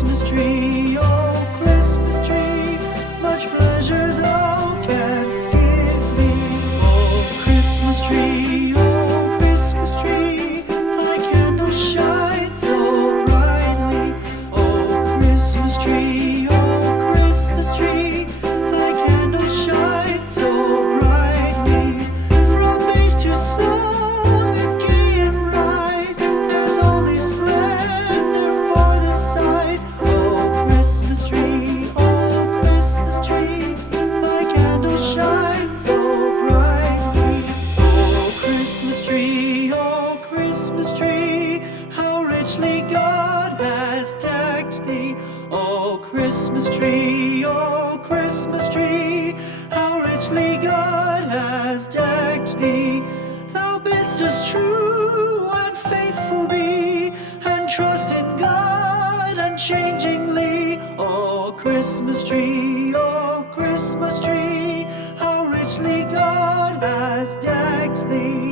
Christmas tree, oh Christmas tree, much pleasure thou canst give me. Oh Christmas tree, thy candle shines so brightly. Oh Christmas tree, thy candle shines so brightly. From base to summit, gay and bright, there's only splendor for the sight. Oh Christmas tree, thy candle shines so brightly. Oh Christmas tree, how richly God has decked thee. Oh Christmas tree, how richly God has decked thee. Thou bidst us true and faithful be, and trust in God unchangingly. Oh Christmas tree, how richly God has decked thee.